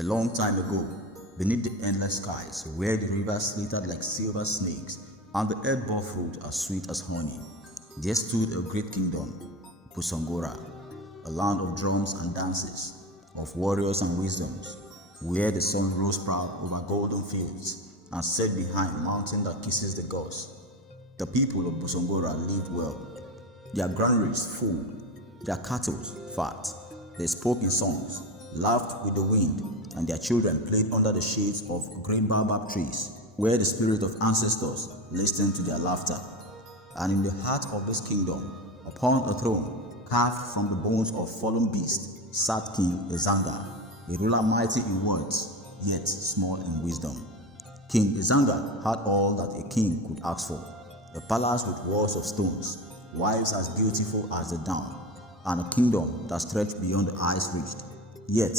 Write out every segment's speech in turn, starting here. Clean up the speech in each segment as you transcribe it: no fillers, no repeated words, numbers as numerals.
A long time ago, beneath the endless skies, where the rivers glittered like silver snakes and the earth bore fruit as sweet as honey, there stood a great kingdom, Busongora, a land of drums and dances, of warriors and wisdoms, where the sun rose proud over golden fields and set behind mountain that kisses the gods. The people of Busongora lived well, their granaries full, their cattle fat. They spoke in songs, laughed with the wind, and their children played under the shades of great baobab trees, where the spirit of ancestors listened to their laughter. And in the heart of this kingdom, upon a throne carved from the bones of fallen beasts, sat King Ezanga, a ruler mighty in words, yet small in wisdom. King Ezanga had all that a king could ask for: a palace with walls of stones, wives as beautiful as the dawn, and a kingdom that stretched beyond the eyes reached. Yet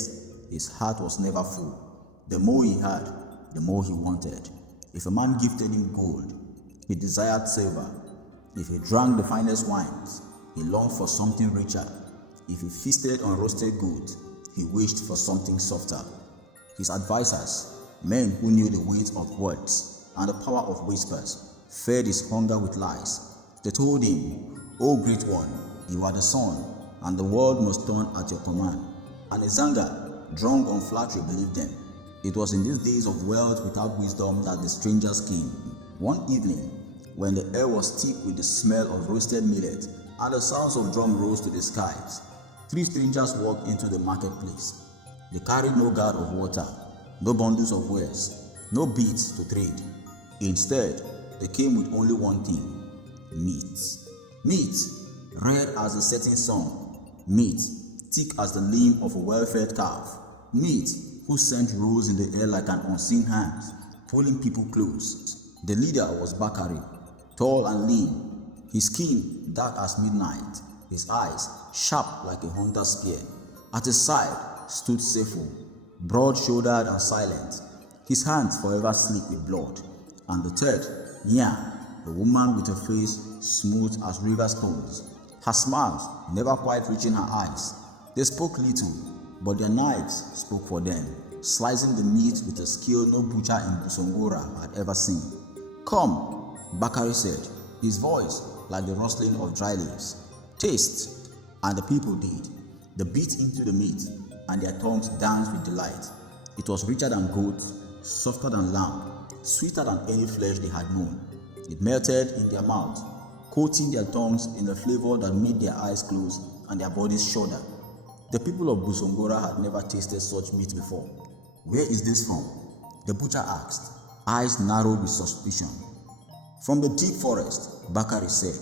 his heart was never full. The more he had, the more he wanted. If a man gifted him gold, he desired silver. If he drank the finest wines, he longed for something richer. If he feasted on roasted goods, he wished for something softer. His advisers, men who knew the weight of words and the power of whispers, fed his hunger with lies. They told him, "O great one, you are the sun, and the world must turn at your command." And Ezanga, drunk on flattery, believed them. It was in these days of wealth without wisdom that the strangers came. One evening, when the air was thick with the smell of roasted millet and the sounds of drum rose to the skies, three strangers walked into the marketplace. They carried no gourd of water, no bundles of wares, no beads to trade. Instead, they came with only one thing: meat. Meat, red as the setting sun. Meat, thick as the limb of a well-fed calf. Meat, whose scent rose in the air like an unseen hand, pulling people close. The leader was Bakari, tall and lean, his skin dark as midnight, his eyes sharp like a hunter's spear. At his side stood Sefo, broad-shouldered and silent, his hands forever slick with blood. And the third, Nya, a woman with a face smooth as river stones, her smiles never quite reaching her eyes. They spoke little, but their knives spoke for them, slicing the meat with a skill no butcher in Busongora had ever seen. "Come," Bakari said, his voice like the rustling of dry leaves. "Taste." And the people did. They bit into the meat, and their tongues danced with delight. It was richer than goat, softer than lamb, sweeter than any flesh they had known. It melted in their mouth, coating their tongues in a flavor that made their eyes close and their bodies shudder. The people of Busongora had never tasted such meat before. "Where is this from?" the butcher asked, eyes narrowed with suspicion. "From the deep forest," Bakari said,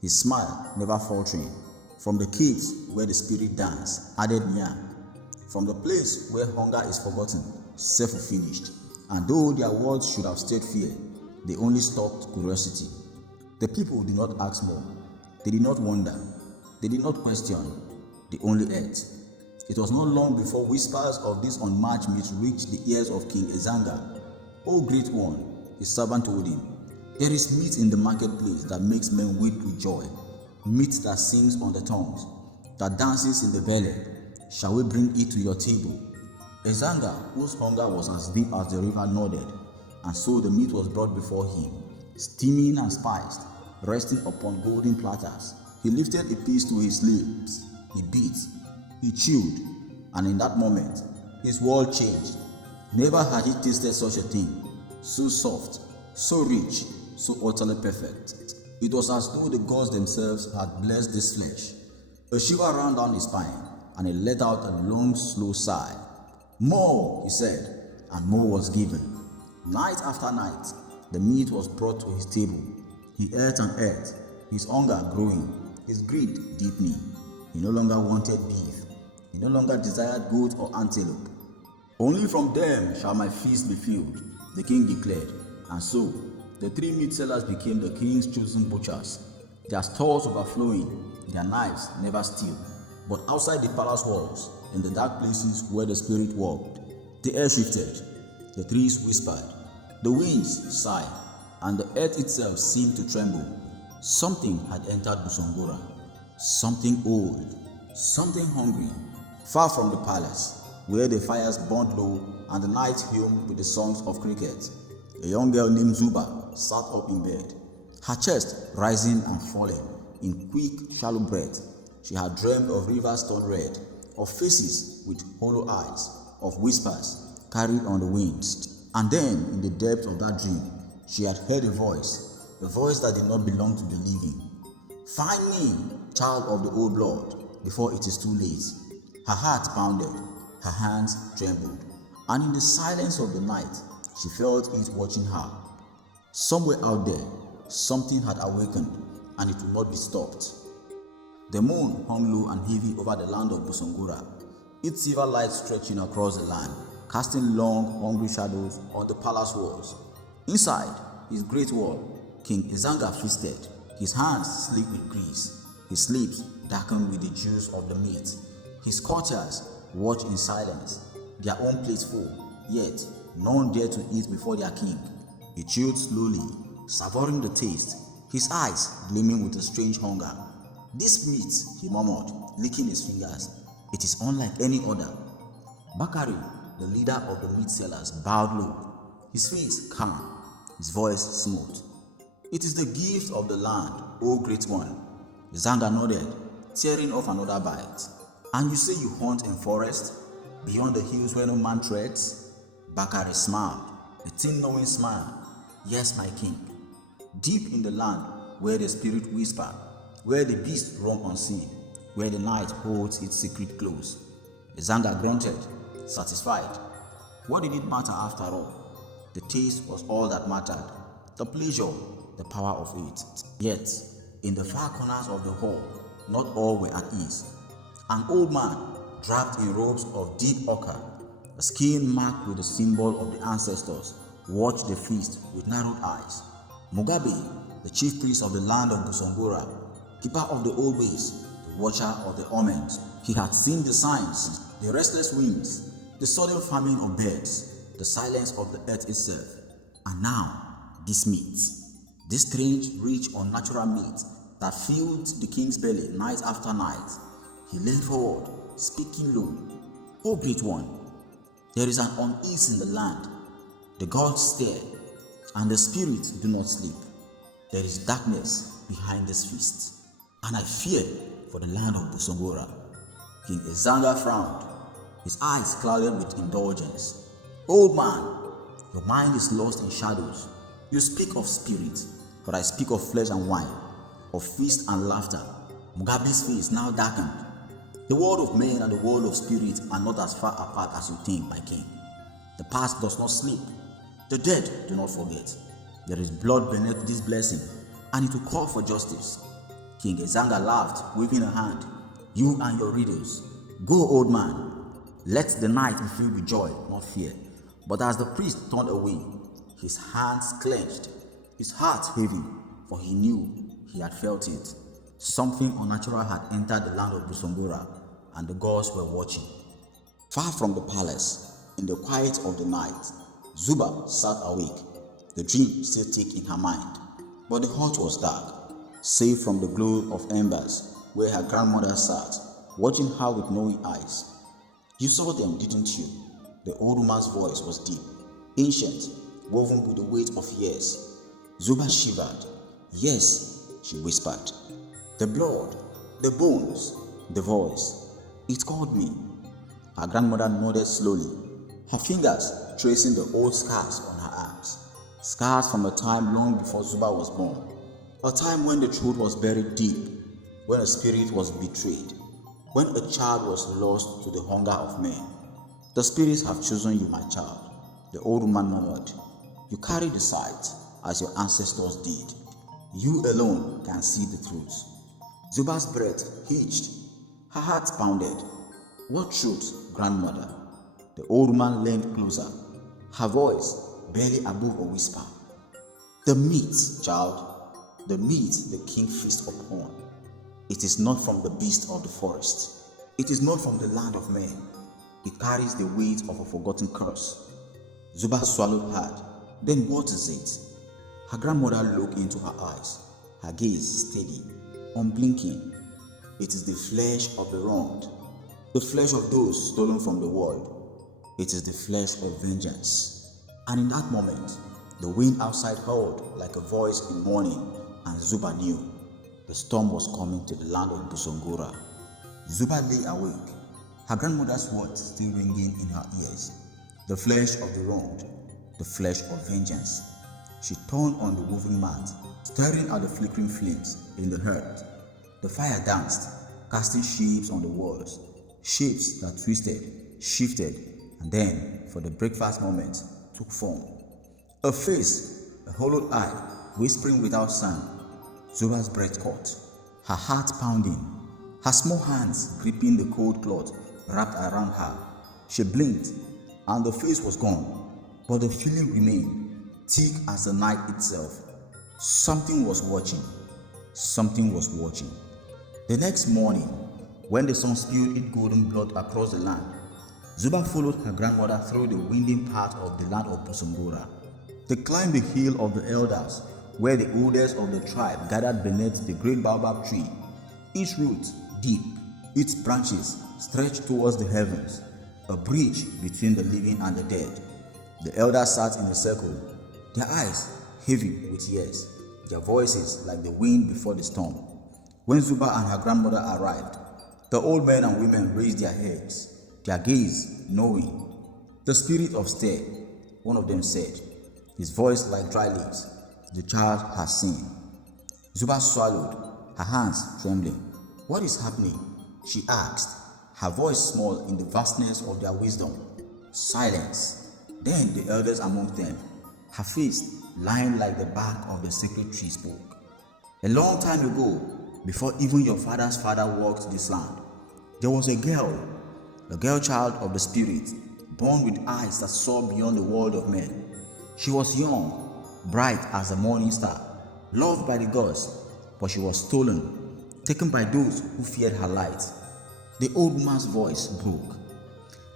his smile never faltering. "From the caves where the spirit dance," added Nya. "From the place where hunger is forgotten," Sefo finished. And though their words should have stirred fear, they only stopped curiosity. The people did not ask more. They did not wonder. They did not question. They only ate. It was not long before whispers of this unmatched meat reached the ears of King Ezanga. "O great one," his servant told him, "there is meat in the marketplace that makes men weep with joy, meat that sings on the tongues, that dances in the belly. Shall we bring it to your table?" Ezanga, whose hunger was as deep as the river, nodded, and so the meat was brought before him, steaming and spiced, resting upon golden platters. He lifted a piece to his lips, he bit, he chewed, and in that moment, his world changed. Never had he tasted such a thing, so soft, so rich, so utterly perfect. It was as though the gods themselves had blessed this flesh. A shiver ran down his spine, and he let out a long, slow sigh. "More," he said, and more was given. Night after night, the meat was brought to his table. He ate and ate, his hunger growing, his greed deepening. He no longer wanted beef. He no longer desired goat or antelope. "Only from them shall my feast be filled," the king declared. And so, the three meat sellers became the king's chosen butchers, their stores overflowing, their knives never still. But outside the palace walls, in the dark places where the spirit walked, the air shifted, the trees whispered, the winds sighed, and the earth itself seemed to tremble. Something had entered Busongora, something old, something hungry. Far from the palace, where the fires burned low and the night hummed with the songs of cricket. A young girl named Zuba sat up in bed, her chest rising and falling in quick, shallow breath. She had dreamed of rivers turned red, of faces with hollow eyes, of whispers carried on the winds. And then, in the depth of that dream, she had heard a voice that did not belong to the living. "Find me, child of the old blood, before it is too late." Her heart pounded, her hands trembled, and in the silence of the night, she felt it watching her. Somewhere out there, something had awakened, and it would not be stopped. The moon hung low and heavy over the land of Busongora, its silver light stretching across the land, casting long, hungry shadows on the palace walls. Inside his great wall, King Izanga feasted, his hands slick with grease, his lips darkened with the juice of the meat. His courtiers watched in silence, their own plates full, yet none dared to eat before their king. He chewed slowly, savoring the taste, his eyes gleaming with a strange hunger. "This meat," he murmured, licking his fingers, "it is unlike any other." Bakari, the leader of the meat sellers, bowed low, his face calm, his voice smooth. "It is the gift of the land, O great one." Zanga nodded, tearing off another bite. "And you say you hunt in forest, beyond the hills where no man treads?" Bakari smiled, a thin knowing smile. "Yes, my king. Deep in the land where the spirit whisper, where the beast roam unseen, where the night holds its secret close." Zanga grunted, satisfied. What did it matter after all? The taste was all that mattered, the pleasure, the power of it. Yet, in the far corners of the hall, not all were at ease. An old man, draped in robes of deep ochre, a skin marked with the symbol of the ancestors, watched the feast with narrowed eyes. Mugabe, the chief priest of the land of Busongora, keeper of the old ways, the watcher of the omens. He had seen the signs, the restless winds, the sudden famine of birds, the silence of the earth itself. And now, this meat, this strange, rich, unnatural meat that filled the king's belly night after night. He leaned forward, speaking low. "O great one, there is an unease in the land. The gods stare, and the spirits do not sleep. There is darkness behind this feast, and I fear for the land of Busongora." King Ezanga frowned, his eyes clouded with indulgence. "Old man, your mind is lost in shadows. You speak of spirit, but I speak of flesh and wine, of feast and laughter." Mugabe's face now darkened. "The world of men and the world of spirit are not as far apart as you think, my king. The past does not sleep. The dead do not forget. There is blood beneath this blessing, and it will call for justice." King Ezanga laughed, waving a hand. "You and your riddles. Go, old man. Let the night be filled with joy, not fear." But as the priest turned away, his hands clenched, his heart heavy, for he knew, he had felt it. Something unnatural had entered the land of Busongora, and the gods were watching. Far from the palace, in the quiet of the night, Zuba sat awake, the dream still thick in her mind. But the hut was dark, save from the glow of embers where her grandmother sat, watching her with knowing eyes. "You saw them, didn't you?" The old woman's voice was deep, ancient, woven with the weight of years. Zuba shivered. "Yes," she whispered. "The blood, the bones, the voice. It called me." Her grandmother nodded slowly, her fingers tracing the old scars on her arms. Scars from a time long before Zuba was born. A time when the truth was buried deep, when a spirit was betrayed, when a child was lost to the hunger of men. "The spirits have chosen you, my child," the old woman murmured. "You carry the sight, as your ancestors did. You alone can see the truth." Zuba's breath hitched, her heart pounded. "What truth, grandmother?" The old woman leaned closer, her voice barely above a whisper. "The meat, child, the meat the king feasts upon. It is not from the beast of the forest. It is not from the land of men. It carries the weight of a forgotten curse." Zuba swallowed hard. "Then what is it?" Her grandmother looked into her eyes, her gaze steady, unblinking. "It is the flesh of the wronged, the flesh of those stolen from the world. It is the flesh of vengeance. And in that moment, the wind outside howled like a voice in mourning, and Zuba knew the storm was coming to the land of Busongora. Zuba lay awake, her grandmother's words still ringing in her ears. The flesh of the wronged, the flesh of vengeance. She turned on the woven mat, staring at the flickering flames in the hearth. The fire danced, casting shapes on the walls, shapes that twisted, shifted, and then, for the breakfast moment, took form. A face, a hollowed eye, whispering without sound. Zuba's breath caught, her heart pounding, her small hands gripping the cold cloth wrapped around her. She blinked, and the face was gone, but the feeling remained, thick as the night itself. Something was watching. Something was watching. The next morning, when the sun spilled its golden blood across the land, Zuba followed her grandmother through the winding path of the land of Busongora. They climbed the hill of the elders, where the oldest of the tribe gathered beneath the great baobab tree, its roots deep, its branches stretched towards the heavens, a bridge between the living and the dead. The elders sat in a circle, their eyes heavy with tears, their voices like the wind before the storm. When Zuba and her grandmother arrived, the old men and women raised their heads, their gaze knowing. "The spirit of Stare," one of them said, his voice like dry leaves. "The child has seen." Zuba swallowed, her hands trembling. "What is happening?" she asked, her voice small in the vastness of their wisdom. Silence. Then the elders among them, her face lying like the bark of the sacred tree, spoke. "A long time ago, before even your father's father walked this land, there was a girl child of the spirit, born with eyes that saw beyond the world of men. She was young, bright as the morning star, loved by the gods, but she was stolen, taken by those who feared her light." The old woman's voice broke.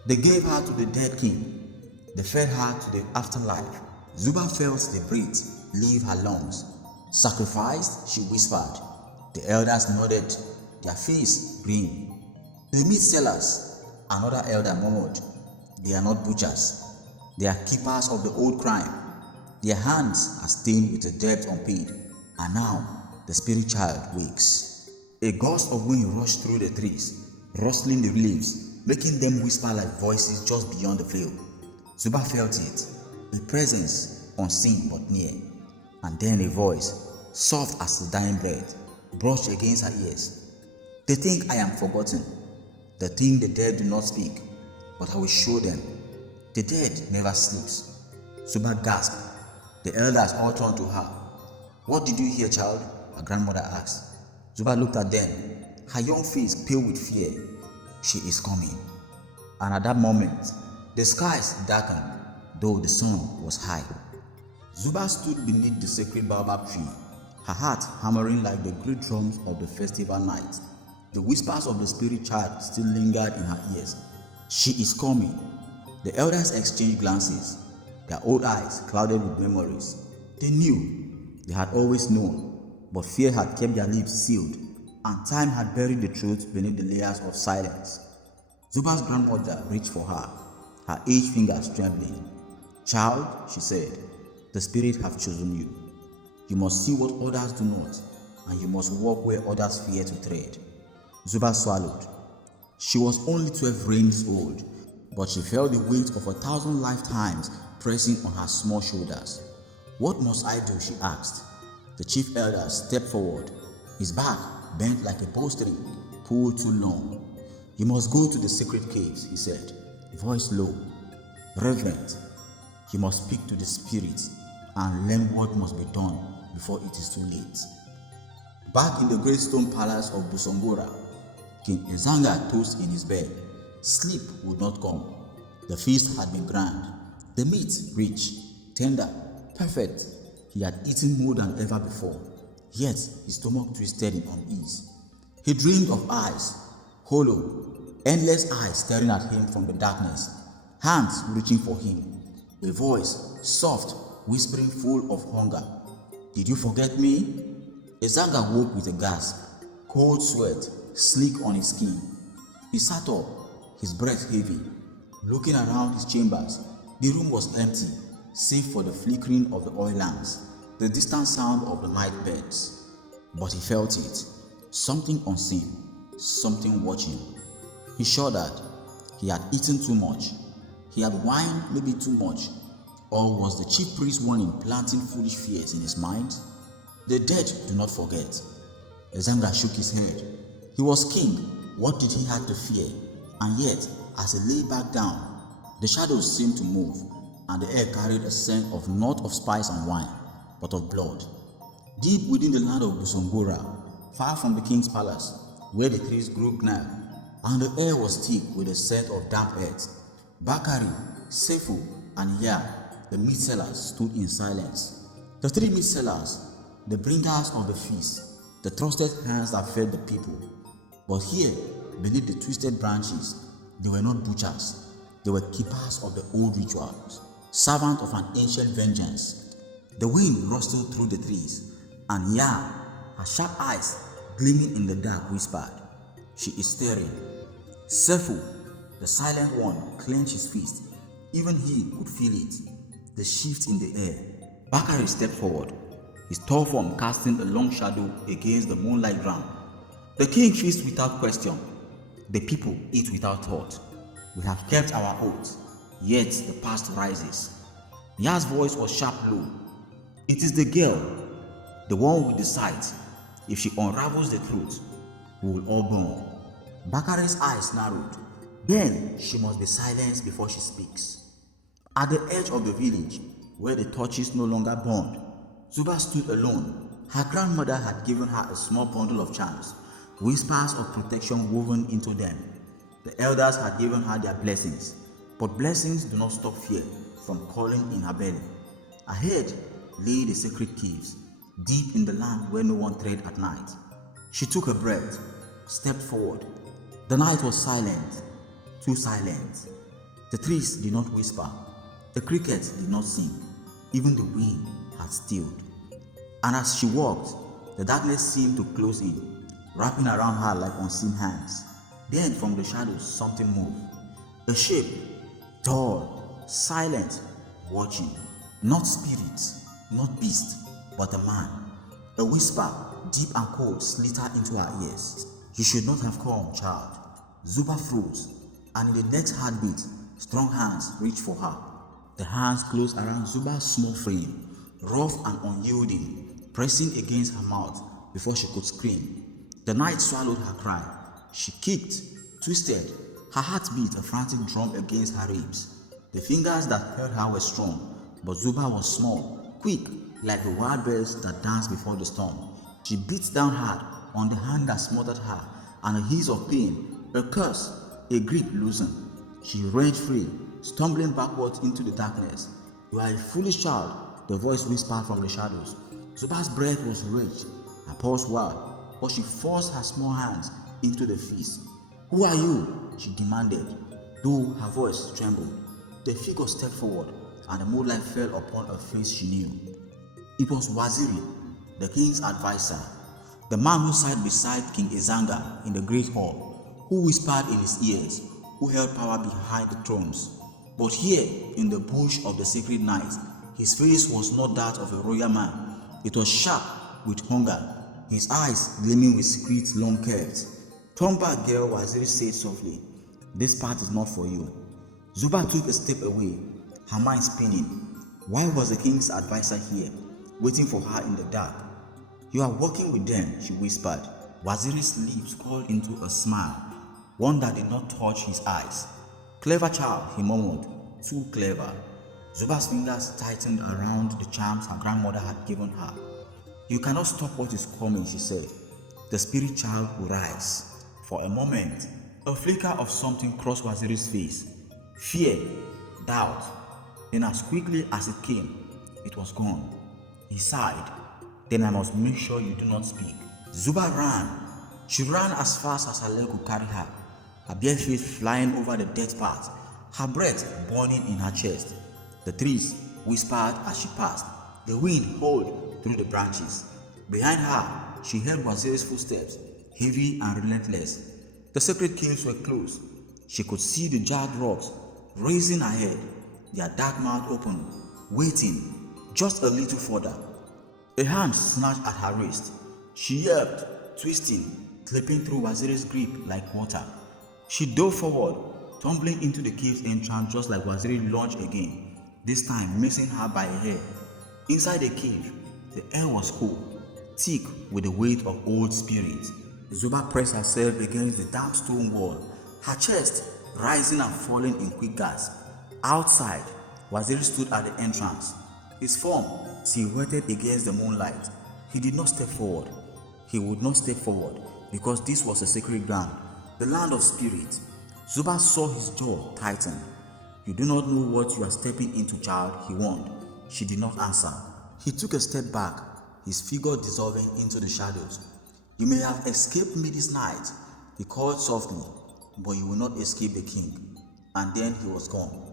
"They gave her to the dead king. They fed her to the afterlife." Zuba felt the breath leave her lungs. "Sacrificed?" she whispered. The elders nodded, their face green. "The meat sellers," another elder murmured. "They are not butchers. They are keepers of the old crime. Their hands are stained with a debt unpaid. And now the spirit child wakes." A gust of wind rushed through the trees, rustling the leaves, making them whisper like voices just beyond the veil. Zuba felt it, a presence unseen but near. And then a voice, soft as the dying breath, brushed against her ears. "They think I am forgotten. They think the dead do not speak, but I will show them. The dead never sleeps." Zuba gasped. The elders all turned to her. "What did you hear, child?" her grandmother asked. Zuba looked at them, her young face pale with fear. "She is coming." And at that moment, the skies darkened, though the sun was high. Zuba stood beneath the sacred baobab tree, her heart hammering like the great drums of the festival night. The whispers of the spirit child still lingered in her ears. "She is coming." The elders exchanged glances, their old eyes clouded with memories. They knew, they had always known, but fear had kept their lips sealed, and time had buried the truth beneath the layers of silence. Zuba's grandmother reached for her aged fingers trembling. "Child," she said, "the spirit have chosen you. You must see what others do not, and you must walk where others fear to tread." Zuba swallowed. She was only 12 reigns old, but she felt the weight of 1,000 lifetimes pressing on her small shoulders. "What must I do?" she asked. The chief elder stepped forward, his back bent like a bowstring pulled too long. "You must go to the secret caves," he said, voice low, reverent. "You must speak to the spirits and learn what must be done before it is too late." Back in the great stone palace of Busongora, King Ezanga tossed in his bed. Sleep would not come. The feast had been grand, the meat rich, tender, perfect. He had eaten more than ever before, yet his stomach twisted in unease. He dreamed of eyes, hollow, endless eyes staring at him from the darkness, hands reaching for him, a voice, soft, whispering full of hunger. "Did you forget me?" Ezanga woke with a gasp, cold sweat slick on his skin. He sat up, his breath heavy. Looking around his chambers, the room was empty, save for the flickering of the oil lamps, the distant sound of the night birds. But he felt it, something unseen, something watching. He shuddered. He had eaten too much. He had whined maybe too much. Or was the chief priest warning, planting foolish fears in his mind? The dead do not forget. Ezanga shook his head. He was king. What did he have to fear? And yet, as he lay back down, the shadows seemed to move, and the air carried a scent of not of spice and wine, but of blood. Deep within the land of Busongora, far from the king's palace, where the trees grew gnarled, and the air was thick with the scent of damp earth, Bakari, Sefu, and Ya, the meat sellers, stood in silence. The three meat sellers, the bringers of the feast, the trusted hands that fed the people. But here, beneath the twisted branches, they were not butchers. They were keepers of the old rituals, servants of an ancient vengeance. The wind rustled through the trees, and Ya, her sharp eyes gleaming in the dark, whispered, "She is stirring." Sefu, the silent one, clenched his fist. Even he could feel it, the shift in the air. Bakari stepped forward, his tall form casting a long shadow against the moonlight ground. The king feasts without question. The people eat without thought. We have kept our oath, yet the past rises. Ya's voice was sharp low. It is the girl, the one with the sight. If she unravels the truth, we will all burn. Bakari's eyes narrowed. Then she must be silenced before she speaks. At the edge of the village, where the torches no longer burned, Zuba stood alone. Her grandmother had given her a small bundle of charms, whispers of protection woven into them. The elders had given her their blessings, but blessings do not stop fear from calling in her belly. Ahead lay the sacred caves, deep in the land where no one tread at night. She took a breath, stepped forward. The night was silent, too silent. The trees did not whisper, the crickets did not sing, even the wind had stilled. And as she walked, the darkness seemed to close in, wrapping around her like unseen hands. Then from the shadows something moved. A shape, tall, silent, watching. Not spirit, not beast, but a man. A whisper, deep and cold, slithered into her ears. "You should not have come, child." Zuba froze, and in the next heartbeat, strong hands reached for her. The hands closed around Zuba's small frame, rough and unyielding, pressing against her mouth before she could scream. The night swallowed her cry. She kicked, twisted, her heart beat a frantic drum against her ribs. The fingers that held her were strong, but Zuba was small, quick, like the wild birds that dance before the storm. She beat down hard on the hand that smothered her, and a hiss of pain, a curse, a grip loosened. She wrenched free, stumbling backwards into the darkness. "You are a foolish child," the voice whispered from the shadows. Zuba's breath was rich, her pulse wild, but she forced her small hands into the feast. "Who are you?" she demanded, though her voice trembled. The figure stepped forward, and the moonlight fell upon a face she knew. It was Waziri, the king's advisor, the man who sat beside King Ezanga in the great hall, who whispered in his ears, who held power behind the thrones. But here, in the bush of the sacred night, his face was not that of a royal man. It was sharp with hunger, his eyes gleaming with secret long curves. "Turn back, girl," Waziri said softly. "This path is not for you." Zuba took a step away, her mind spinning. Why was the king's advisor here, waiting for her in the dark? "You are working with them," she whispered. Waziri's lips curled into a smile, one that did not touch his eyes. "Clever child," he murmured, "too clever." Zuba's fingers tightened around the charms her grandmother had given her. "You cannot stop what is coming," she said. "The spirit child will rise." For a moment, a flicker of something crossed Waziri's face. Fear, doubt. Then as quickly as it came, it was gone. He sighed. "Then I must make sure you do not speak." Zuba ran. She ran as fast as her leg could carry her, her bare feet flying over the death path, her breath burning in her chest. The trees whispered as she passed. The wind howled through the branches. Behind her, she heard Waziri's footsteps, heavy and relentless. The sacred caves were close. She could see the jagged rocks raising her head, their dark mouth open, waiting just a little further. A hand snatched at her wrist. She yelped, twisting, slipping through Waziri's grip like water. She dove forward, tumbling into the cave's entrance just like Waziri lunged again, this time missing her by a hair. Inside the cave, the air was cool, thick with the weight of old spirits. Zuba pressed herself against the damp stone wall, her chest rising and falling in quick gasps. Outside, Waziri stood at the entrance, his form silhouetted against the moonlight. He did not step forward. He would not step forward because this was a sacred ground, the land of spirits. Zuba saw his jaw tighten. "You do not know what you are stepping into, child," he warned. She did not answer. He took a step back, his figure dissolving into the shadows. "You may have escaped me this night," he called softly, "but you will not escape the king." And then he was gone.